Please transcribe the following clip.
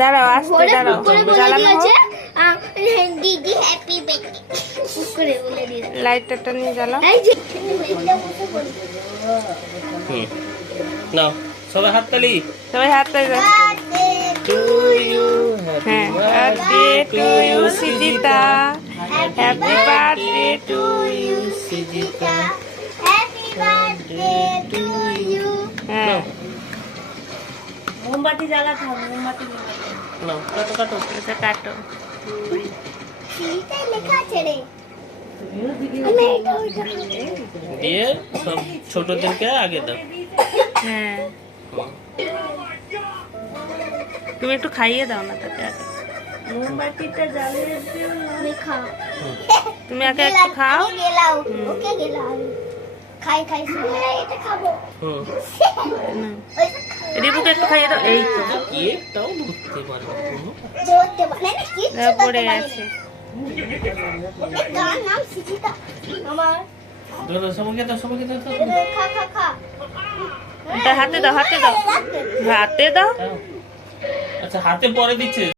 দাঁড়াও আস্তে দাঁড়াও, জ্বালানো হোক। দিদি হ্যাপি বার্থডে করে বলে দিই। লাইটারটা নিয়ে জ্বালাও। নাও সবাই হাততালি। সবাই হাত তালি দাও। টু ইউ হ্যাঁ, birthday to you Sijita, happy birthday to you. Sijita. Happy birthday to you. হ্যাঁ, মোমবাতি জ্বালাতে হবে, মোমবাতি জ্বালাতে হবে। নাও কাটো কাটো। এটা কাটো। সিটাই লেখা আছে রে। দিয়ে সব ছোটদেরকে আগে দাও। হ্যাঁ, তুমি একটু খাইয়ে দাও না তাকে আগে। মোমবাতিটা জ্বালিয়ে দিও না। লেখা। তুমি আগে একটু খাও। গেলাও ওকে গেলাও খাই খাই শুনে এটা খাবো। হুম রিবুকে একটু খাইয়ে দাও। এই তো কেকটাও ধরতে পারবে। জোরতে মানে না কি পড়ে আছে। তার নাম সিজিতা। আমার দাও সবাইকে দাও, সবাইকে দাও, দাও। খা খা খা। হাতে দাও, হাতে দাও, হাতে দাও। আচ্ছা হাতে পরে দিচ্ছে।